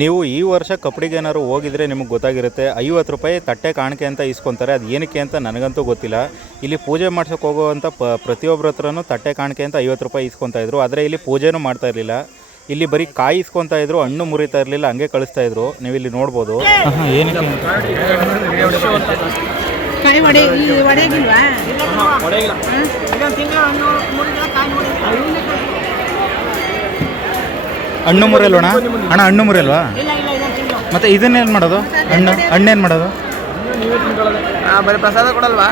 ನೀವು ಈ ವರ್ಷ ಕಪ್ಪಡಿಗೆ ಏನಾದ್ರು ಹೋಗಿದ್ರೆ ನಿಮಗೆ ಗೊತ್ತಾಗಿರುತ್ತೆ. ಐವತ್ತು ರೂಪಾಯಿ ತಟ್ಟೆ ಕಾಣಿಕೆ ಅಂತ ಇಸ್ಕೊತಾರೆ. ಅದು ಏನಕ್ಕೆ ಅಂತ ನನಗಂತೂ ಗೊತ್ತಿಲ್ಲ. ಇಲ್ಲಿ ಪೂಜೆ ಮಾಡ್ಸೋಕೆ ಹೋಗುವಂಥ ಪ ಪ್ರತಿಯೊಬ್ಬರ ಹತ್ರನೂ ತಟ್ಟೆ ಕಾಣಿಕೆ ಅಂತ ಐವತ್ತು ರೂಪಾಯಿ ಇಸ್ಕೊತಾ ಇದ್ರು. ಆದರೆ ಇಲ್ಲಿ ಪೂಜೆನೂ ಮಾಡ್ತಾ ಇರಲಿಲ್ಲ. ಇಲ್ಲಿ ಬರೀ ಕಾಯಿ ಇಸ್ಕೊತಾ ಇದ್ರು ಹಣ್ಣು ಮುರಿತಾ ಇರಲಿಲ್ಲ ಹಂಗೆ ಕಳಿಸ್ತಾ ಇದ್ರು. ನೀವು ಇಲ್ಲಿ ನೋಡ್ಬೋದು. ಏನಕ್ಕೆ? ಕಾಯಿ ಮುರಿ ಅಲ್ವಣ ಅಣ್ಣ ಹಣ್ಣು ಮುರಿಯಲ್ವಣ ಅಣ್ಣ ಹಣ್ಣು ಮುರಿಯಲ್ವಾ ಮತ್ತೆ ಇದನ್ನೇನು ಮಾಡೋದು? ಹಣ್ಣು ಹಣ್ಣೇನು ಮಾಡೋದು? ಬರೀ ಪ್ರಸಾದ ಕೊಡಲ್ವಾ?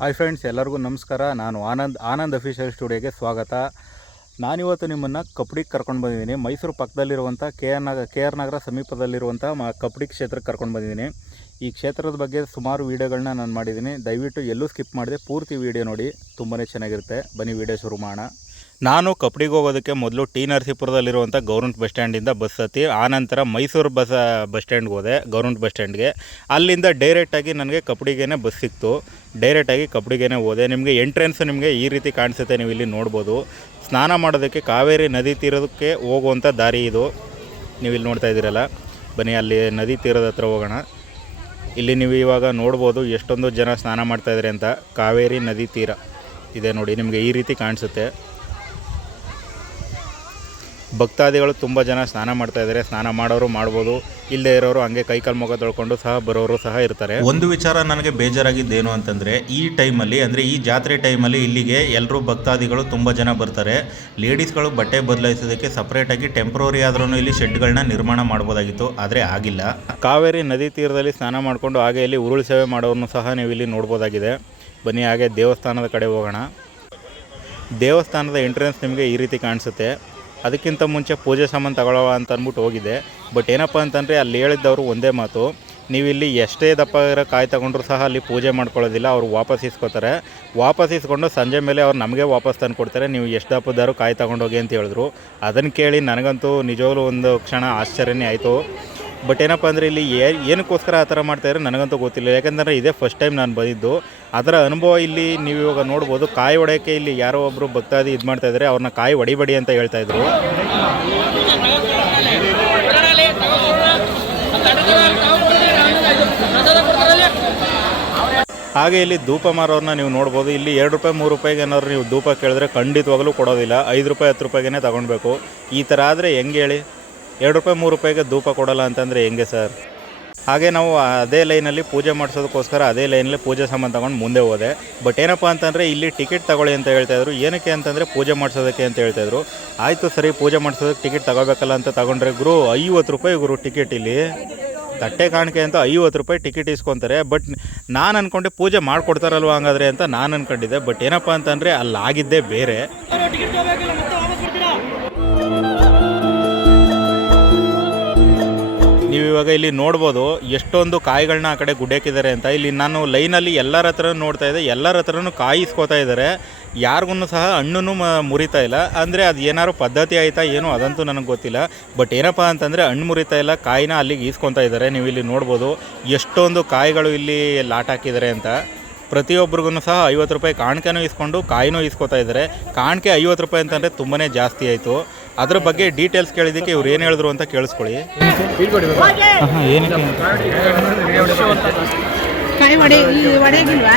ಹಾಯ್ ಫ್ರೆಂಡ್ಸ್ ಎಲ್ಲರಿಗೂ ನಮಸ್ಕಾರ. ನಾನು ಆನಂದ್ ಆನಂದ್ ಅಫಿಷಿಯಲ್ ಸ್ಟುಡಿಯೋಗೆ ಸ್ವಾಗತ. ನಾನಿವತ್ತು ನಿಮ್ಮನ್ನು ಕಪ್ಡಿಗೆ ಕರ್ಕೊಂಡು ಬಂದಿದ್ದೀನಿ. Mysuru ಪಕ್ಕದಲ್ಲಿರುವಂಥ K R Nagar K R Nagar ಸಮೀಪದಲ್ಲಿರುವಂಥ ಮ ಕಪ್ಡಿ ಕ್ಷೇತ್ರಕ್ಕೆ ಕರ್ಕೊಂಡು ಬಂದಿದ್ದೀನಿ. ಈ ಕ್ಷೇತ್ರದ ಬಗ್ಗೆ ಸುಮಾರು ವೀಡಿಯೋಗಳನ್ನ ನಾನು ಮಾಡಿದ್ದೀನಿ. ದಯವಿಟ್ಟು ಎಲ್ಲೂ ಸ್ಕಿಪ್ ಮಾಡಿದೆ ಪೂರ್ತಿ ವೀಡಿಯೋ ನೋಡಿ. ತುಂಬಾ ಚೆನ್ನಾಗಿರುತ್ತೆ. ಬನ್ನಿ ವೀಡಿಯೋ ಶುರು ಮಾಡೋಣ. ನಾನು ಕಪ್ಪಡಿಗೆ ಹೋಗೋದಕ್ಕೆ ಮೊದಲು ಟಿ ನರಸೀಪುರದಲ್ಲಿರುವಂಥ ಗೌರ್ಮೆಂಟ್ ಬಸ್ ಸ್ಟ್ಯಾಂಡಿಂದ ಬಸ್ ಹತ್ತಿ ಆನಂತರ ಮೈಸೂರು ಬಸ್ ಬಸ್ ಸ್ಟ್ಯಾಂಡ್ಗೆ ಹೋದೆ, ಗೌರ್ಮೆಂಟ್ ಬಸ್ ಸ್ಟ್ಯಾಂಡ್ಗೆ. ಅಲ್ಲಿಂದ ಡೈರೆಕ್ಟಾಗಿ ನನಗೆ ಕಪ್ಪಡಿಗೇನೆ ಬಸ್ ಸಿಕ್ತು. ಡೈರೆಕ್ಟಾಗಿ ಕಪ್ಪಡಿಗೇನೆ ಹೋದೆ. ನಿಮಗೆ ಎಂಟ್ರೆನ್ಸ್ ನಿಮಗೆ ಈ ರೀತಿ ಕಾಣಿಸುತ್ತೆ, ನೀವು ಇಲ್ಲಿ ನೋಡ್ಬೋದು. ಸ್ನಾನ ಮಾಡೋದಕ್ಕೆ ಕಾವೇರಿ ನದಿ ತೀರದಕ್ಕೆ ಹೋಗುವಂಥ ದಾರಿ ಇದು. ನೀವು ಇಲ್ಲಿ ನೋಡ್ತಾ ಇದ್ದೀರಲ್ಲ? ಬನ್ನಿ, ಅಲ್ಲಿ ನದಿ ತೀರದ ಹತ್ರ ಹೋಗೋಣ. ಇಲ್ಲಿ ನೀವು ಇವಾಗ ನೋಡ್ಬೋದು ಎಷ್ಟೊಂದು ಜನ ಸ್ನಾನ ಮಾಡ್ತಾ ಇದ್ದಾರೆ ಅಂತ. ಕಾವೇರಿ ನದಿ ತೀರ. ಇದೆ ನೋಡಿ, ನಿಮಗೆ ಈ ರೀತಿ ಕಾಣಿಸುತ್ತೆ. ಭಕ್ತಾದಿಗಳು ತುಂಬ ಜನ ಸ್ನಾನ ಮಾಡ್ತಾ ಇದ್ದಾರೆ. ಸ್ನಾನ ಮಾಡೋರು ಮಾಡ್ಬೋದು. ಇಲ್ಲದೆ ಇರೋರು ಹಂಗೆ ಕೈಕಾಲು ಮುಖ ತೊಳ್ಕೊಂಡು ಸಹ ಬರೋರು ಸಹ ಇರ್ತಾರೆ. ಒಂದು ವಿಚಾರ ನನಗೆ ಬೇಜಾರಾಗಿದ್ದೇನು ಅಂತಂದರೆ ಈ ಟೈಮಲ್ಲಿ ಅಂದರೆ ಈ ಜಾತ್ರೆ ಟೈಮಲ್ಲಿ ಇಲ್ಲಿಗೆ ಎಲ್ಲರೂ ಭಕ್ತಾದಿಗಳು ತುಂಬ ಜನ ಬರ್ತಾರೆ. ಲೇಡೀಸ್ಗಳು ಬಟ್ಟೆ ಬದಲಾಯಿಸೋದಕ್ಕೆ ಸಪ್ರೇಟಾಗಿ ಟೆಂಪ್ರವರಿ ಆದ್ರೂ ಇಲ್ಲಿ ಶೆಡ್ಗಳನ್ನ ನಿರ್ಮಾಣ ಮಾಡ್ಬೋದಾಗಿತ್ತು ಆದರೆ ಆಗಿಲ್ಲ. ಕಾವೇರಿ ನದಿ ತೀರದಲ್ಲಿ ಸ್ನಾನ ಮಾಡಿಕೊಂಡು ಹಾಗೆ ಇಲ್ಲಿ ಉರುಳು ಸೇವೆ ಮಾಡೋರನ್ನು ಸಹ ನೀವು ಇಲ್ಲಿ ನೋಡ್ಬೋದಾಗಿದೆ. ಬನ್ನಿ ಹಾಗೆ ದೇವಸ್ಥಾನದ ಕಡೆ ಹೋಗೋಣ. ದೇವಸ್ಥಾನದ ಎಂಟ್ರೆನ್ಸ್ ನಿಮಗೆ ಈ ರೀತಿ ಕಾಣಿಸುತ್ತೆ. ಅದಕ್ಕಿಂತ ಮುಂಚೆ ಪೂಜೆ ಸಾಮಾನು ತಗೊಳ್ಳೋ ಅಂತ ಅಂದ್ಬಿಟ್ಟು ಹೋಗಿದ್ದೆ ಬಟ್ ಏನಪ್ಪ ಅಂತಂದರೆ ಅಲ್ಲಿ ಹೇಳಿದ್ದವರು ಒಂದೇ ಮಾತು. ನೀವು ಇಲ್ಲಿ ಎಷ್ಟೇ ದಪ್ಪ ಇರೋ ಕಾಯಿ ತಗೊಂಡ್ರು ಸಹ ಅಲ್ಲಿ ಪೂಜೆ ಮಾಡ್ಕೊಳ್ಳೋದಿಲ್ಲ, ಅವ್ರು ವಾಪಸ್ ಇಸ್ಕೊತಾರೆ ವಾಪಸ್ ಇಸ್ಕೊಂಡು ಸಂಜೆ ಮೇಲೆ ಅವ್ರು ನಮಗೆ ವಾಪಸ್ ತಂದು ಕೊಡ್ತಾರೆ ನೀವು ಎಷ್ಟು ದಪ್ಪದಾರು ಕಾಯಿ ತಗೊಂಡೋಗಿ ಅಂತ ಹೇಳಿದ್ರು. ಅದನ್ನು ಕೇಳಿ ನನಗಂತೂ ನಿಜವಾಗ್ಲೂ ಒಂದು ಕ್ಷಣ ಆಶ್ಚರ್ಯನೇ ಆಯಿತು. ಬಟ್ ಏನಪ್ಪ ಅಂದರೆ ಇಲ್ಲಿ ಏ, ಏನಕ್ಕೋಸ್ಕರ ಆ ಥರ ಮಾಡ್ತಾಯಿದ್ರೆ ನನಗಂತೂ ಗೊತ್ತಿಲ್ಲ. ಯಾಕಂದರೆ ಇದೇ ಫಸ್ಟ್ ಟೈಮ್ ನಾನು ಬಂದಿದ್ದು. ಅದರ ಅನುಭವ ಇಲ್ಲಿ ನೀವು ಇವಾಗ ನೋಡ್ಬೋದು, ಕಾಯಿ ಹೊಡೆಯೋಕ್ಕೆ ಇಲ್ಲಿ ಯಾರೋ ಒಬ್ಬರು ಭಕ್ತಾದಿ ಇದು ಮಾಡ್ತಾಯಿದ್ರೆ ಅವ್ರನ್ನ ಕಾಯಿ ಹೊಡಿಬೇಡಿ ಅಂತ ಹೇಳ್ತಾಯಿದ್ರು ಹಾಗೆ ಇಲ್ಲಿ ಧೂಪ ಮಾರೋರನ್ನ ನೀವು ನೋಡ್ಬೋದು. ಇಲ್ಲಿ ಎರಡು ರೂಪಾಯಿ, ಮೂರು ರೂಪಾಯಿಗೆ ಏನಾದ್ರು ನೀವು ಧೂಪ ಕೇಳಿದ್ರೆ ಖಂಡಿತವಾಗಲೂ ಕೊಡೋದಿಲ್ಲ. ಐದು ರೂಪಾಯಿ, ಹತ್ತು ರೂಪಾಯಿಗೆ ತಗೊಳ್ಬೇಕು ಈ ಥರ ಆದರೆ ಹೆಂಗೆ ಹೇಳಿ? ಎರಡು ರೂಪಾಯಿ, ಮೂರು ರೂಪಾಯಿಗೆ ಧೂಪ ಕೊಡಲ್ಲ ಅಂತಂದರೆ ಹೆಂಗೆ ಸರ್? ಹಾಗೆ ನಾವು ಅದೇ ಲೈನಲ್ಲಿ ಪೂಜೆ ಮಾಡಿಸೋದಕ್ಕೋಸ್ಕರ ಅದೇ ಲೈನಲ್ಲಿ ಪೂಜೆ ಸಾಮಾನು ತೊಗೊಂಡು ಮುಂದೆ ಹೋದೆ. ಬಟ್ ಏನಪ್ಪ ಅಂತಂದರೆ ಇಲ್ಲಿ ಟಿಕೆಟ್ ತಗೊಳ್ಳಿ ಅಂತ ಹೇಳ್ತಾಯಿದ್ರು ಏನಕ್ಕೆ ಅಂತಂದರೆ ಪೂಜೆ ಮಾಡಿಸೋದಕ್ಕೆ ಅಂತ ಹೇಳ್ತಾಯಿದ್ರು ಆಯಿತು ಸರಿ, ಪೂಜೆ ಮಾಡಿಸೋದಕ್ಕೆ ಟಿಕೆಟ್ ತಗೋಬೇಕಲ್ಲ ಅಂತ ತಗೊಂಡ್ರೆ ಗುರು, ಐವತ್ತು ರೂಪಾಯಿ ಗುರು ಟಿಕೆಟ್ ಇಲ್ಲಿ. ತಟ್ಟೆ ಕಾಣಿಕೆ ಅಂತ ಐವತ್ತು ರೂಪಾಯಿ ಟಿಕೆಟ್ ಇಸ್ಕೊತಾರೆ. ಬಟ್ ನಾನು ಅಂದ್ಕೊಂಡೆ ಪೂಜೆ ಮಾಡಿಕೊಡ್ತಾರಲ್ವ ಹಂಗಾದ್ರೆ ಅಂತ ನಾನು ಅಂದ್ಕೊಂಡಿದ್ದೆ ಬಟ್ ಏನಪ್ಪ ಅಂತಂದರೆ ಅಲ್ಲಿ ಆಗಿದ್ದೇ ಬೇರೆ ಇವಾಗ ಇಲ್ಲಿ ನೋಡ್ಬೋದು ಎಷ್ಟೊಂದು ಕಾಯಿಗಳನ್ನ ಆ ಕಡೆ ಗುಡ್ಡಾಕಿದ್ದಾರೆ ಅಂತ. ಇಲ್ಲಿ ನಾನು ಲೈನಲ್ಲಿ ಎಲ್ಲರ ಹತ್ರ ನೋಡ್ತಾ ಇದ್ದೆ, ಎಲ್ಲರ ಹತ್ರನೂ ಕಾಯಿ ಇಸ್ಕೋತಾ ಇದ್ದಾರೆ. ಯಾರಿಗೂ ಸಹ ಹಣ್ಣು ಮುರಿತಾ ಇಲ್ಲ. ಅಂದರೆ ಅದು ಏನಾದ್ರು ಪದ್ಧತಿ ಆಯಿತಾ ಏನು ಅದಂತೂ ನನಗೆ ಗೊತ್ತಿಲ್ಲ. ಬಟ್ ಏನಪ್ಪ ಅಂತಂದರೆ ಹಣ್ಣು ಮುರಿತಾ ಇಲ್ಲ, ಕಾಯಿನ ಅಲ್ಲಿಗೆ ಈಸ್ಕೊತಾ ಇದ್ದಾರೆ. ನೀವು ಇಲ್ಲಿ ನೋಡ್ಬೋದು ಎಷ್ಟೊಂದು ಕಾಯಿಗಳು ಇಲ್ಲಿ ಲಾಟ್ ಹಾಕಿದ್ದಾರೆ ಅಂತ. ಪ್ರತಿಯೊಬ್ಬರಿಗೂ ಸಹ ಐವತ್ತು ರೂಪಾಯಿ ಕಾಣಿಕೆನೂ ಇಸ್ಕೊಂಡು ಕಾಯಿನೂ ಇಸ್ಕೊತಾ ಇದ್ದಾರೆ. ಕಾಣಿಕೆ ಐವತ್ತು ರೂಪಾಯಿ ಅಂತಂದರೆ ತುಂಬಾ ಜಾಸ್ತಿ ಆಯಿತು. ಅದ್ರ ಬಗ್ಗೆ ಡೀಟೇಲ್ಸ್ ಕೇಳಿದ್ದಕ್ಕೆ ಇವ್ರು ಏನು ಹೇಳಿದ್ರು ಅಂತ ಕೇಳಿಸ್ಕೊಳ್ಳಿ. ಕಾಯಿ ಒಡೆ ಈ ಒಡೆಗಿಲ್ವಾ?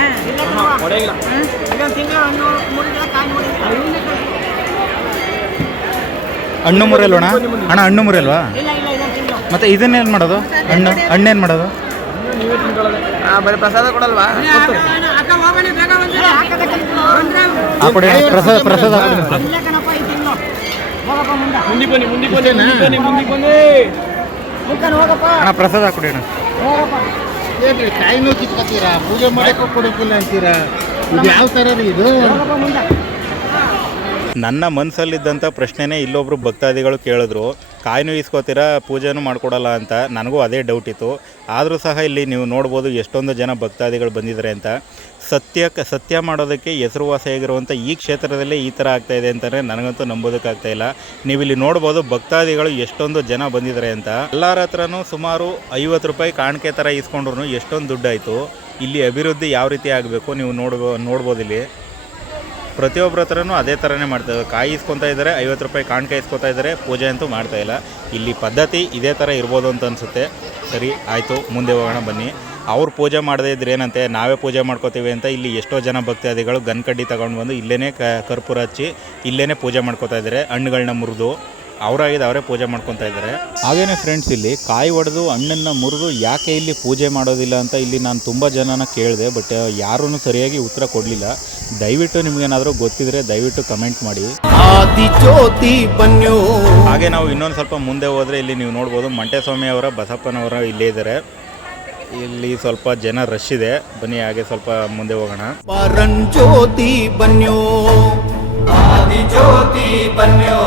ಹಣ್ಣು ಮುರಿಯಲ್ವಣ ಅಣ್ಣ ಹಣ್ಣು ಮುರಿಯಲ್ವಾ ಮತ್ತೆ ಇದನ್ನೇನು ಮಾಡೋದು? ಹಣ್ಣು ಹಣ್ಣೇನು ಮಾಡೋದು? ಬರೀ ಪ್ರಸಾದ ಕೊಡಲ್ವಾ? ಆ ಕೊಡಿ ಪ್ರಸಾದ ಪ್ರಸಾದ ಹಾಕ್ಬಿಡಿ. ಅಣ್ಣ ಪ್ರಸಾದ ಹಾಕ್ಬಿಡಿ ಅಣ್ಣ. ಏನ್ರಿ ಕಾಯಿನೂ ಕಿತ್ಕೊತೀರಾ ಪೂಜೆ ಮಾಡಕ್ಕೂ ಕೊಡಕ್ಕಿಲ್ಲ ಅಂತೀರಾ? ಇದು ಯಾವ ಥರ ರೀ ಇದು? ನನ್ನ ಮನಸ್ಸಲ್ಲಿದ್ದಂಥ ಪ್ರಶ್ನೆನೇ ಇಲ್ಲೊಬ್ರು ಭಕ್ತಾದಿಗಳು ಕೇಳಿದ್ರು, ಕಾಯಿನೂ ಇಸ್ಕೋತೀರಾ ಪೂಜೆನೂ ಮಾಡ್ಕೊಡಲ್ಲ ಅಂತ ನನಗೂ ಅದೇ ಡೌಟ್ ಇತ್ತು. ಆದರೂ ಸಹ ಇಲ್ಲಿ ನೀವು ನೋಡ್ಬೋದು ಎಷ್ಟೊಂದು ಜನ ಭಕ್ತಾದಿಗಳು ಬಂದಿದ್ದಾರೆ ಅಂತ. ಸತ್ಯಕ್ಕೆ ಸತ್ಯ ಮಾಡೋದಕ್ಕೆ ಹೆಸರುವಾಸಿಯಾಗಿರುವಂಥ ಈ ಕ್ಷೇತ್ರದಲ್ಲೇ ಈ ಥರ ಆಗ್ತಾಯಿದೆ ಅಂತಲೇ ನನಗಂತೂ ನಂಬೋದಕ್ಕಾಗ್ತಾ ಇಲ್ಲ. ನೀವು ಇಲ್ಲಿ ನೋಡ್ಬೋದು ಭಕ್ತಾದಿಗಳು ಎಷ್ಟೊಂದು ಜನ ಬಂದಿದ್ದಾರೆ ಅಂತ. ಎಲ್ಲರ ಹತ್ರನೂ ಸುಮಾರು ಐವತ್ತು ರೂಪಾಯಿ ಕಾಣಿಕೆ ಥರ ಇಸ್ಕೊಂಡ್ರು ಎಷ್ಟೊಂದು ದುಡ್ಡಾಯಿತು. ಇಲ್ಲಿ ಅಭಿವೃದ್ಧಿ ಯಾವ ರೀತಿ ಆಗಬೇಕು ನೀವು ನೋಡ್ಬೋ ನೋಡ್ಬೋದು ಇಲ್ಲಿ ಪ್ರತಿಯೊಬ್ಬರ ಹತ್ರನೂ ಅದೇ ಥರನೇ ಮಾಡ್ತಾರೆ ಕಾಯಿ ಇಸ್ಕೊತಾ ಇದ್ದಾರೆ, ಐವತ್ತು ರೂಪಾಯಿ ಕಾಣಿಕೆ ಇಸ್ಕೊತಾ ಇದ್ದಾರೆ, ಪೂಜೆ ಅಂತೂ ಮಾಡ್ತಾ ಇಲ್ಲ. ಇಲ್ಲಿ ಪದ್ಧತಿ ಇದೇ ಥರ ಇರ್ಬೋದು ಅಂತ ಅನಿಸುತ್ತೆ. ಸರಿ, ಆಯಿತು, ಮುಂದೆ ಹೋಗೋಣ, ಬನ್ನಿ. ಅವ್ರು ಪೂಜೆ ಮಾಡದೇ ಇದ್ರೆ ಏನಂತೆ, ನಾವೇ ಪೂಜೆ ಮಾಡ್ಕೋತೀವಿ ಅಂತ ಇಲ್ಲಿ ಎಷ್ಟೋ ಜನ ಭಕ್ತಾದಿಗಳು ಗನ್ಕಡ್ಡಿ ತಗೊಂಡು ಬಂದು ಇಲ್ಲೇ ಕರ್ಪೂರ ಹಚ್ಚಿ ಇಲ್ಲೇ ಪೂಜೆ ಮಾಡ್ಕೋತಾ ಇದ್ದಾರೆ. ಹಣ್ಣುಗಳನ್ನ ಮುರಿದು ಅವರಾಗಿದ್ದು ಅವರೇ ಪೂಜೆ ಮಾಡ್ಕೊತಾ ಇದ್ದಾರೆ. ಹಾಗೇನೆ ಫ್ರೆಂಡ್ಸ್ ಇಲ್ಲಿ ಕಾಯಿ ಒಡೆದು ಹಣ್ಣನ್ನು ಮುರಿದು ಯಾಕೆ ಇಲ್ಲಿ ಪೂಜೆ ಮಾಡೋದಿಲ್ಲ ಅಂತ ಇಲ್ಲಿ ನಾನು ತುಂಬ ಜನನ ಕೇಳಿದೆ ಬಟ್ ಯಾರೂ ಸರಿಯಾಗಿ ಉತ್ತರ ಕೊಡಲಿಲ್ಲ. ದಯವಿಟ್ಟು ನಿಮಗೇನಾದರೂ ಗೊತ್ತಿದ್ರೆ ದಯವಿಟ್ಟು ಕಮೆಂಟ್ ಮಾಡಿ. ಆದಿ ಜ್ಯೋತಿ ಬನ್ಯೋ. ಹಾಗೆ ನಾವು ಇನ್ನೊಂದು ಸ್ವಲ್ಪ ಮುಂದೆ ಹೋದರೆ ಇಲ್ಲಿ ನೀವು ನೋಡ್ಬೋದು ಮಂಟೆಸ್ವಾಮಿ ಅವರ ಬಸಪ್ಪನವರ ಇಲ್ಲೇ ಇದ್ದಾರೆ. ಇಲ್ಲಿ ಸ್ವಲ್ಪ ಜನ ರಶ್ ಇದೆ. ಬನ್ನಿ ಹಾಗೆ ಸ್ವಲ್ಪ ಮುಂದೆ ಹೋಗೋಣ. ಪರಂ ಜ್ಯೋತಿ ಬನ್ಯೋ. ಆದಿ ಜ್ಯೋತಿ ಬನ್ಯೋ.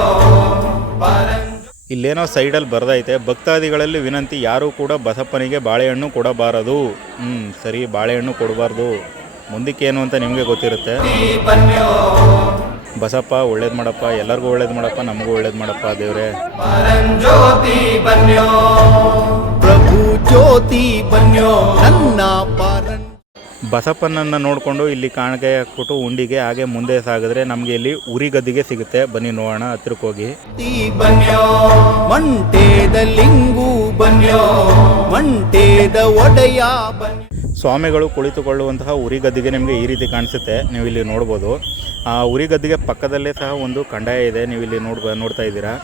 ಇಲ್ಲೇನೋ ಸೈಡಲ್ಲಿ ಬರ್ದೈತೆ. ಭಕ್ತಾದಿಗಳಲ್ಲಿ ವಿನಂತಿ, ಯಾರೂ ಕೂಡ ಬಸಪ್ಪನಿಗೆ ಬಾಳೆಹಣ್ಣು ಕೊಡಬಾರದು. ಹ್ಞೂ ಸರಿ, ಬಾಳೆಹಣ್ಣು ಕೊಡಬಾರ್ದು. ಮುಂದಕ್ಕೆ ಏನು ಅಂತ ನಿಮಗೆ ಗೊತ್ತಿರುತ್ತೆ. ಬಸಪ್ಪ, ಒಳ್ಳೇದು ಮಾಡಪ್ಪ. ಎಲ್ಲರಿಗೂ ಒಳ್ಳೇದು ಮಾಡಪ್ಪ, ನಮಗೂ ಒಳ್ಳೇದು ಮಾಡಪ್ಪ, ದೇವ್ರೆ. ಪ್ರಭು ಜ್ಯೋತಿ ಬನ್ಯೋ, ನನ್ನ ಬಸಪ್ಪನನ್ನು ನೋಡಿಕೊಂಡು ಇಲ್ಲಿ ಕಾಣಿಕೆ ಹಾಕ್ಬಿಟ್ಟು ಉಂಡಿಗೆ ಹಾಗೆ ಮುಂದೆ ಸಾಗಿದ್ರೆ ನಮಗೆ ಇಲ್ಲಿ ಉರಿ ಗದ್ದಿಗೆ ಸಿಗುತ್ತೆ. ಬನ್ನಿ ನೋಡೋಣ ಹತ್ರಕ್ಕೆ ಹೋಗಿ. ಸ್ವಾಮಿಗಳು ಕುಳಿತುಕೊಳ್ಳುವಂತಹ ಉರಿ ಗದ್ದಿಗೆ ನಿಮಗೆ ಈ ರೀತಿ ಕಾಣಿಸುತ್ತೆ. ನೀವು ಇಲ್ಲಿ ನೋಡ್ಬೋದು. ಆ ಉರಿ ಗದ್ದಿಗೆ ಪಕ್ಕದಲ್ಲೇ ಸಹ ಒಂದು ಕಂಡಾಯ ಇದೆ. ನೀವು ಇಲ್ಲಿ ನೋಡ್ ನೋಡ್ತಾ ಇದ್ದೀರಾ.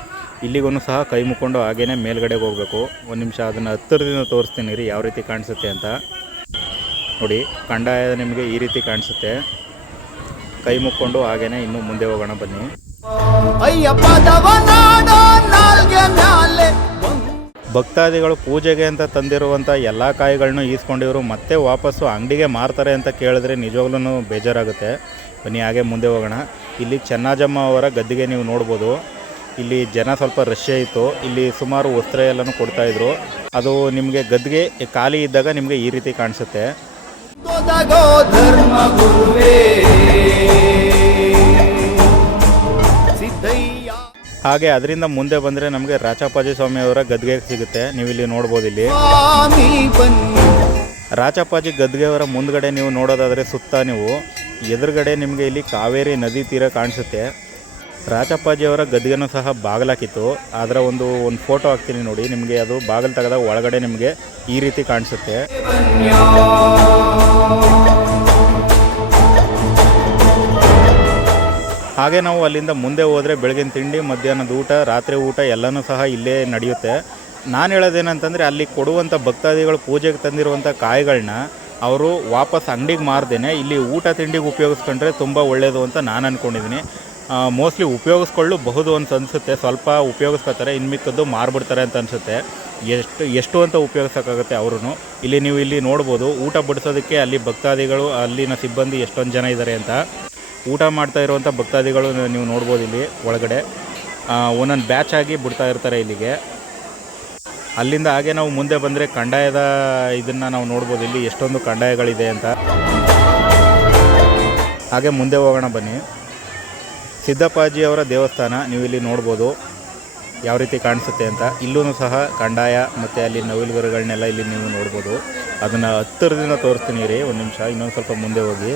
ಇಲ್ಲಿಗೂ ಸಹ ಕೈ ಮುಕ್ಕೊಂಡು ಹಾಗೇನೆ ಮೇಲ್ಗಡೆಗೆ ಹೋಗಬೇಕು. ಒಂದು ನಿಮಿಷ ಅದನ್ನು ಹತ್ತಿರದಿಂದ ತೋರಿಸ್ತೀನಿ ರೀ ಯಾವ ರೀತಿ ಕಾಣಿಸುತ್ತೆ ಅಂತ. ನೋಡಿ ಕಂಡಾಯ ನಿಮಗೆ ಈ ರೀತಿ ಕಾಣಿಸುತ್ತೆ. ಕೈ ಮುಕ್ಕೊಂಡು ಹಾಗೇನೆ ಇನ್ನು ಮುಂದೆ ಹೋಗೋಣ ಬನ್ನಿ. ಭಕ್ತಾದಿಗಳು ಪೂಜೆಗೆ ಅಂತ ತಂದಿರುವಂಥ ಎಲ್ಲ ಕಾಯಿಗಳನ್ನೂ ಈಸ್ಕೊಂಡಿವರು ಮತ್ತೆ ವಾಪಸ್ಸು ಅಂಗಡಿಗೆ ಮಾರ್ತಾರೆ ಅಂತ ಕೇಳಿದ್ರೆ ನಿಜವಾಗ್ಲೂ ಬೇಜಾರಾಗುತ್ತೆ. ಬನ್ನಿ ಹಾಗೆ ಮುಂದೆ ಹೋಗೋಣ. ಇಲ್ಲಿ ಚೆನ್ನಾಜಮ್ಮ ಅವರ ಗದ್ದಿಗೆ ನೀವು ನೋಡ್ಬೋದು. ಇಲ್ಲಿ ಜನ ಸ್ವಲ್ಪ ರಶ್ ಇತ್ತು. ಇಲ್ಲಿ ಸುಮಾರು ವಸ್ತ್ರ ಎಲ್ಲನೂ ಕೊಡ್ತಾಯಿದ್ರು ಅದು ನಿಮಗೆ ಗದ್ದಿಗೆ ಖಾಲಿ ಇದ್ದಾಗ ನಿಮಗೆ ಈ ರೀತಿ ಕಾಣಿಸುತ್ತೆ. ಧರ್ಮ ಗುರುವೇ. ಸಿದ್ದಯ್ಯ. ಹಾಗೆ ಅದರಿಂದ ಮುಂದೆ ಬಂದರೆ ನಮಗೆ ರಾಚಪ್ಪಾಜಿ ಸ್ವಾಮಿ ಅವರ ಗದ್ಗೆ ಸಿಗುತ್ತೆ. ನೀವು ಇಲ್ಲಿ ನೋಡ್ಬೋದು ಇಲ್ಲಿ. ರಾಚಾಪಾಜಿ ಗದಗೆ ಅವರ ಗದ್ಗೆಯವರ ಮುಂದ್ಗಡೆ ನೀವು ನೋಡೋದಾದರೆ ಸುತ್ತ ನೀವು. ಎದುರುಗಡೆ ನಿಮಗೆ ಇಲ್ಲಿ ಕಾವೇರಿ ನದಿ ತೀರ ಕಾಣಿಸುತ್ತೆ. ರಾಚಪ್ಪಾಜಿಯವರ ಗದ್ಗೆನೂ ಸಹ ಬಾಗಿಲಾಕಿತ್ತು. ಅದರ ಒಂದು ಒಂದು ಫೋಟೋ ಹಾಕ್ತೀನಿ ನೋಡಿ. ನಿಮಗೆ ಅದು ಬಾಗಿಲು ತೆಗೆದಾಗ ಒಳಗಡೆ ನಿಮಗೆ ಈ ರೀತಿ ಕಾಣಿಸುತ್ತೆ. ಹಾಗೆ ನಾವು ಅಲ್ಲಿಂದ ಮುಂದೆ ಹೋದರೆ ಬೆಳಗಿನ ತಿಂಡಿ, ಮಧ್ಯಾಹ್ನದ ಊಟ, ರಾತ್ರಿ ಊಟ ಎಲ್ಲನೂ ಸಹ ಇಲ್ಲೇ ನಡೆಯುತ್ತೆ. ನಾನು ಹೇಳೋದೇನಂತಂದರೆ ಅಲ್ಲಿ ಕೊಡುವಂಥ ಭಕ್ತಾದಿಗಳು ಪೂಜೆಗೆ ತಂದಿರುವಂಥ ಕಾಯಿಗಳನ್ನ ಅವರು ವಾಪಸ್ ಅಂಗಡಿಗೆ ಮಾರ್ದೇನೆ ಇಲ್ಲಿ ಊಟ ತಿಂಡಿಗೆ ಉಪಯೋಗಿಸ್ಕೊಂಡ್ರೆ ತುಂಬ ಒಳ್ಳೆಯದು ಅಂತ ನಾನು ಅಂದ್ಕೊಂಡಿದ್ದೀನಿ ಮೋಸ್ಟ್ಲಿ ಉಪಯೋಗಿಸ್ಕೊಳ್ಳಬಹುದು ಅಂತ ಅನಿಸುತ್ತೆ. ಸ್ವಲ್ಪ ಉಪಯೋಗಿಸ್ಕೊತಾರೆ ಇನ್ನು ಮಿಕ್ಕದ್ದು ಮಾರ್ಬಿಡ್ತಾರೆ ಅಂತ ಅನಿಸುತ್ತೆ. ಎಷ್ಟು ಎಷ್ಟು ಅಂತ ಉಪಯೋಗಿಸೋಕ್ಕಾಗುತ್ತೆ ಅವರು ಇಲ್ಲಿ ನೀವು ಇಲ್ಲಿ ನೋಡ್ಬೋದು, ಊಟ ಬಡಿಸೋದಕ್ಕೆ ಅಲ್ಲಿ ಭಕ್ತಾದಿಗಳು, ಅಲ್ಲಿನ ಸಿಬ್ಬಂದಿ ಎಷ್ಟೊಂದು ಜನ ಇದ್ದಾರೆ ಅಂತ. ಊಟ ಮಾಡ್ತಾ ಇರುವಂಥ ಭಕ್ತಾದಿಗಳು ನೀವು ನೋಡ್ಬೋದು ಇಲ್ಲಿ ಒಳಗಡೆ. ಒಂದೊಂದು ಬ್ಯಾಚ್ ಆಗಿ ಬಿಡ್ತಾ ಇರ್ತಾರೆ ಇಲ್ಲಿಗೆ. ಅಲ್ಲಿಂದ ಹಾಗೆ ನಾವು ಮುಂದೆ ಬಂದರೆ ಕಂಡಾಯದ ಇದನ್ನು ನಾವು ನೋಡ್ಬೋದು ಇಲ್ಲಿ ಎಷ್ಟೊಂದು ಕಂಡಾಯಗಳಿದೆ ಅಂತ. ಹಾಗೆ ಮುಂದೆ ಹೋಗೋಣ ಬನ್ನಿ. ಸಿದ್ದಪ್ಪಾಜಿಯವರ ದೇವಸ್ಥಾನ ನೀವು ಇಲ್ಲಿ ನೋಡ್ಬೋದು. ಯಾವ ರೀತಿ ಕಾಣಿಸುತ್ತೆ ಅಂತ. ಇಲ್ಲೂ ಸಹ ಕಂದಾಯ ಮತ್ತು ಅಲ್ಲಿ ನವಿಲುಗರುಗಳನ್ನೆಲ್ಲ ಇಲ್ಲಿ ನೀವು ನೋಡ್ಬೋದು. ಅದನ್ನು ಹತ್ತಿರದಿಂದ ತೋರಿಸ್ತೀನಿ ರೀ, ಒಂದು ನಿಮಿಷ, ಇನ್ನೊಂದು ಸ್ವಲ್ಪ ಮುಂದೆ ಹೋಗಿ.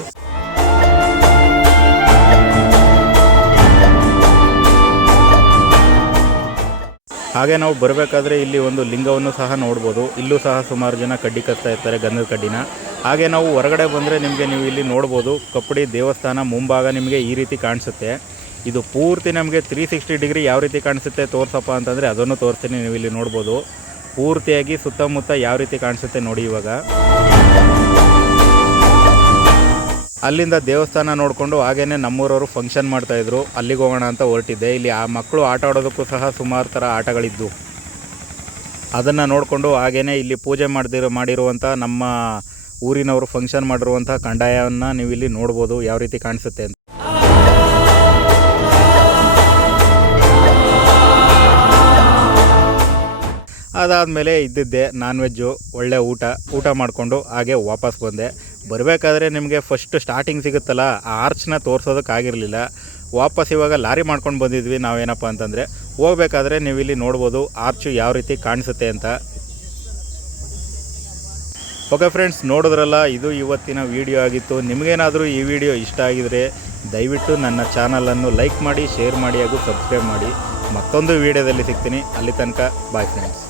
ಹಾಗೆ ನಾವು ಬರಬೇಕಾದ್ರೆ ಇಲ್ಲಿ ಒಂದು ಲಿಂಗವನ್ನು ಸಹ ನೋಡ್ಬೋದು. ಇಲ್ಲೂ ಸಹ ಸುಮಾರು ಜನ ಕಡ್ಡಿ ಕಸ್ತಾ ಇರ್ತಾರೆ ಗಂಧದ ಕಡ್ಡಿನ. ಹಾಗೆ ನಾವು ಹೊರಗಡೆ ಬಂದರೆ ನಿಮಗೆ ನೀವು ಇಲ್ಲಿ ನೋಡ್ಬೋದು, ಕಪ್ಪಡಿ ದೇವಸ್ಥಾನ ಮುಂಭಾಗ ನಿಮಗೆ ಈ ರೀತಿ ಕಾಣಿಸುತ್ತೆ. ಇದು ಪೂರ್ತಿ ನಮಗೆ ತ್ರೀ ಸಿಕ್ಸ್ಟಿ ಡಿಗ್ರಿ ಯಾವ ರೀತಿ ಕಾಣಿಸುತ್ತೆ ತೋರ್ಸಪ್ಪ ಅಂತಂದರೆ ಅದನ್ನು ತೋರಿಸ್ತೀನಿ ನೀವು ಇಲ್ಲಿ ನೋಡ್ಬೋದು. ಪೂರ್ತಿಯಾಗಿ ಸುತ್ತಮುತ್ತ ಯಾವ ರೀತಿ ಕಾಣಿಸುತ್ತೆ ನೋಡಿ ಇವಾಗ. ಅಲ್ಲಿಂದ ದೇವಸ್ಥಾನ ನೋಡಿಕೊಂಡು ಹಾಗೇ ನಮ್ಮೂರವರು ಫಂಕ್ಷನ್ ಮಾಡ್ತಾಯಿದ್ರು ಅಲ್ಲಿಗೆ ಹೋಗೋಣ ಅಂತ ಹೊರಟಿದ್ದೆ. ಇಲ್ಲಿ ಆ ಮಕ್ಕಳು ಆಟ ಆಡೋದಕ್ಕೂ ಸಹ ಸುಮಾರು ಥರ ಆಟಗಳಿದ್ದು ಅದನ್ನು ನೋಡಿಕೊಂಡು ಹಾಗೇನೆ ಇಲ್ಲಿ ಪೂಜೆ ಮಾಡ್ದಿರೋ ಮಾಡಿರುವಂಥ ನಮ್ಮ ಊರಿನವರು ಫಂಕ್ಷನ್ ಮಾಡಿರುವಂಥ ಕಂಡಾಯವನ್ನು ನೀವು ಇಲ್ಲಿ ನೋಡ್ಬೋದು, ಯಾವ ರೀತಿ ಕಾಣಿಸುತ್ತೆ ಅಂತ. ಅದಾದಮೇಲೆ ಇದ್ದಿದ್ದೆ ನಾನ್ ವೆಜ್ಜು ಒಳ್ಳೆ ಊಟ ಊಟ ಮಾಡಿಕೊಂಡು ಹಾಗೆ ವಾಪಸ್ ಬಂದೆ. ಬರಬೇಕಾದ್ರೆ ನಿಮಗೆ ಫಸ್ಟ್ ಸ್ಟಾರ್ಟಿಂಗ್ ಸಿಗುತ್ತಲ್ಲ, ಆ ಆರ್ಚ್ನ ತೋರಿಸೋದಕ್ಕಾಗಿರಲಿಲ್ಲ ವಾಪಸ್ ಇವಾಗ ಲಾರಿ ಮಾಡ್ಕೊಂಡು ಬಂದಿದ್ವಿ ನಾವೇನಪ್ಪ ಅಂತಂದರೆ, ಹೋಗಬೇಕಾದ್ರೆ ನೀವು ಇಲ್ಲಿ ನೋಡ್ಬೋದು ಆರ್ಚು ಯಾವ ರೀತಿ ಕಾಣಿಸುತ್ತೆ ಅಂತ. ಓಕೆ ಫ್ರೆಂಡ್ಸ್ ನೋಡಿದ್ರಲ್ಲ, ಇದು ಇವತ್ತಿನ ವಿಡಿಯೋ ಆಗಿತ್ತು. ನಿಮಗೇನಾದರೂ ಈ ವಿಡಿಯೋ ಇಷ್ಟ ಆಗಿದರೆ ದಯವಿಟ್ಟು ನನ್ನ ಚಾನಲನ್ನು ಲೈಕ್ ಮಾಡಿ ಶೇರ್ ಮಾಡಿ ಹಾಗೂ ಸಬ್ಸ್ಕ್ರೈಬ್ ಮಾಡಿ. ಮತ್ತೊಂದು ವಿಡಿಯೋದಲ್ಲಿ ಸಿಗ್ತೀನಿ. ಅಲ್ಲಿ ತನಕ ಬಾಯ್ ಫ್ರೆಂಡ್ಸ್